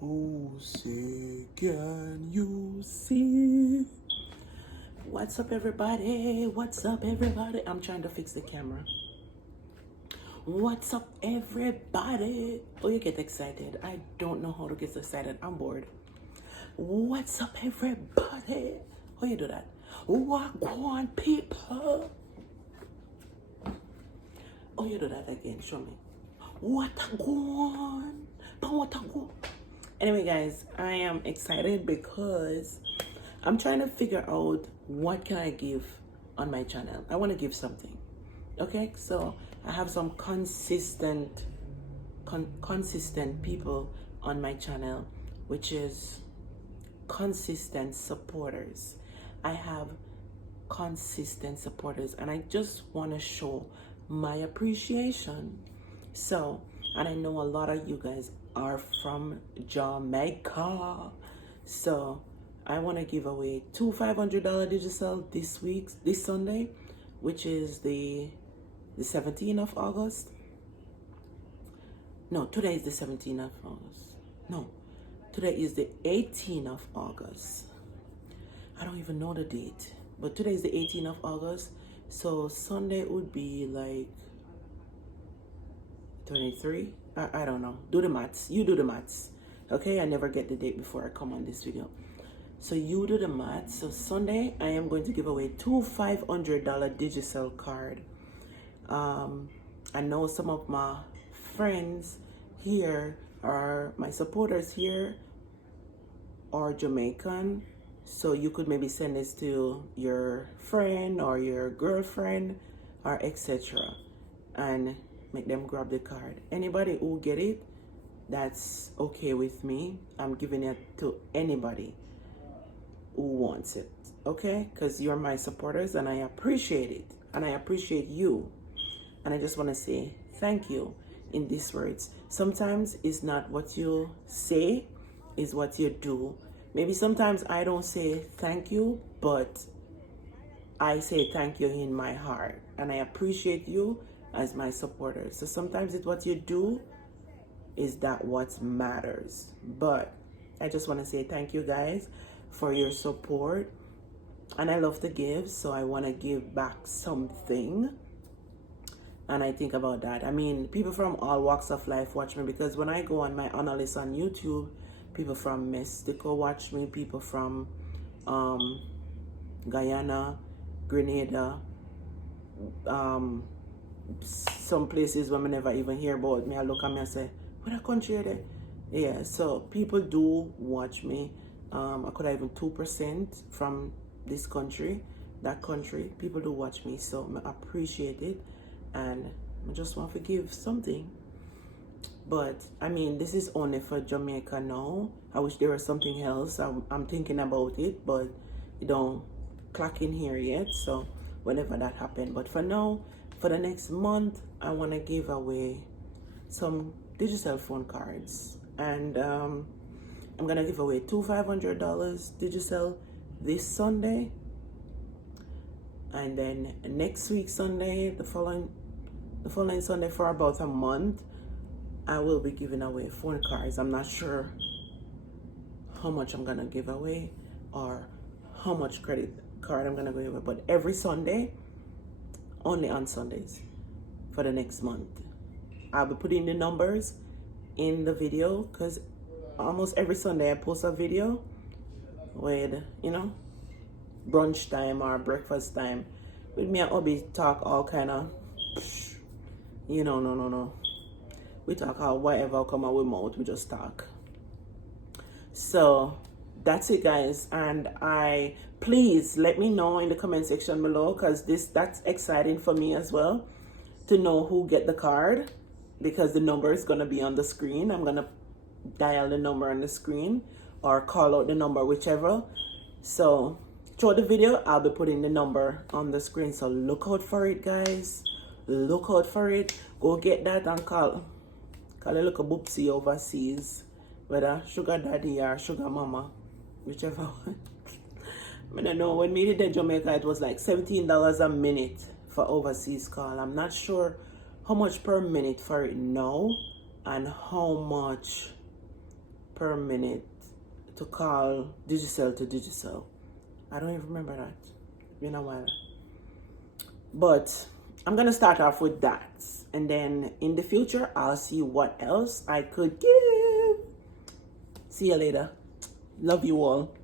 Oh, say, can you see? What's up, everybody? What's up, everybody? I'm trying to fix the camera. What's up, everybody? Oh, you get excited. I don't know how to get excited. I'm bored. What's up, everybody? How you do that? What on, people? Oh, you do that again. Show me. What a go What a go. Anyway, guys, I am excited because I'm trying to figure out what can I give on my channel. I want to give something. Okay, so I have some consistent people on my channel, which is consistent supporters. I have consistent supporters, and I just want to show my appreciation. So, and I know a lot of you guys are from Jamaica, so I want to give away two $500 Digicel this Sunday, which is the 17th of August. No, today is the 17th of August. No, today is the 18th of August. I don't even know the date, but today is the 18th of August. So Sunday would be like 23. I don't know. Do the maths. You do the maths. Okay, I never get the date before I come on this video. So you do the maths. So Sunday, I am going to give away two $500 Digicel card. I know some of my friends here are my supporters here are Jamaican. So you could maybe send this to your friend or your girlfriend or etc. and make them grab the card. Anybody who get it, that's okay with me. I'm giving it to anybody who wants it, okay? Because you're my supporters and I appreciate it. And I appreciate you. And I just want to say thank you in these words. Sometimes it's not what you say, it's what you do. Maybe sometimes I don't say thank you, but I say thank you in my heart. And I appreciate you as my supporters. So sometimes it's what you do is that what matters. But I just want to say thank you guys for your support. And I love to give, so I want to give back something. And I think about that. I mean, people from all walks of life watch me, because when I go on my analyst on YouTube, people from Mexico watch me, people from Guyana, Grenada, some places where I never even hear about me. I look at me and say, what a country are they? Yeah, so people do watch me. I could have even 2% from this country, that country. People do watch me, so I appreciate it. And I just want to give something. But I mean, this is only for Jamaica now. I wish there was something else. I'm thinking about it, but it don't clock in here yet. So whenever that happens. But for now, for the next month, I want to give away some Digicel phone cards. And I'm going to give away two $500 Digicel this Sunday. And then next week Sunday, the following Sunday, for about a month, I will be giving away phone cards. I'm not sure how much I'm gonna give away or how much credit card I'm gonna give away, but every Sunday, only on Sundays for the next month, I'll be putting the numbers in the video, because almost every Sunday I post a video with, you know, brunch time or breakfast time with me and Obi talk all kind of, you know, no. We talk how whatever come out with mouth, we just talk. So that's it, guys. And please let me know in the comment section below, because that's exciting for me as well to know who get the card, because the number is gonna be on the screen. I'm gonna dial the number on the screen or call out the number, whichever. So through the video, I'll be putting the number on the screen. So look out for it, guys. Look out for it. Go get that and call a little boopsie overseas, whether sugar daddy or sugar mama, whichever one. I don't know, when we did in Jamaica, it was like $17 a minute for overseas call. I'm not sure how much per minute for it now and how much per minute to call Digicel to Digicel. I don't even remember that. Been a while. But I'm gonna start off with that, and then in the future I'll see what else I could give. See you later. Love you all.